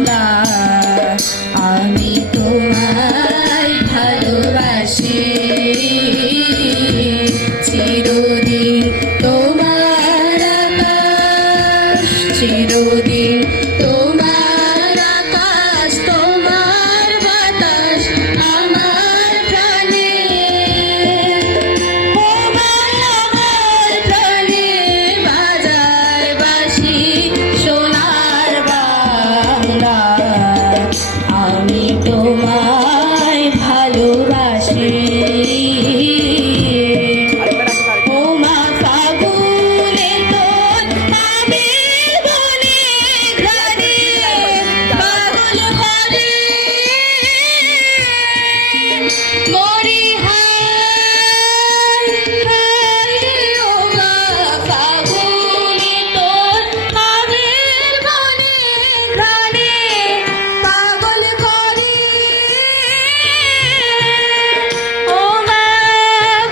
বাংলা আমি তোমায় ভালোবাসি চিরদিন তোমার আকাশ চিরদিন তোমার আকাশ তোমার বাতাস আমার প্রাণে আমার প্রাণে বাজায় বাঁশি সোনার বাংলা আমি তোমায় ভালোবাসি ওমা ফাগুনে তোর আবির বনে ঘরে পাগল করে মরি হায় ওমা ফাগুনে তোর আবির বনে ঘরে পাগল করে ওমা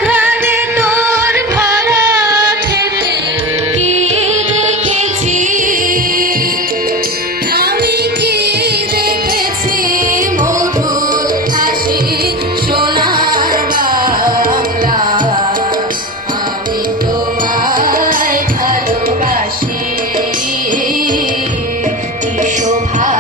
ঘরে তোর ভরা খেতে কি দেখেছি আমি কি দেখেছি মধুর হাসি সোনার বাংলা আমি তোমায় ভালোবাসি কি শোভা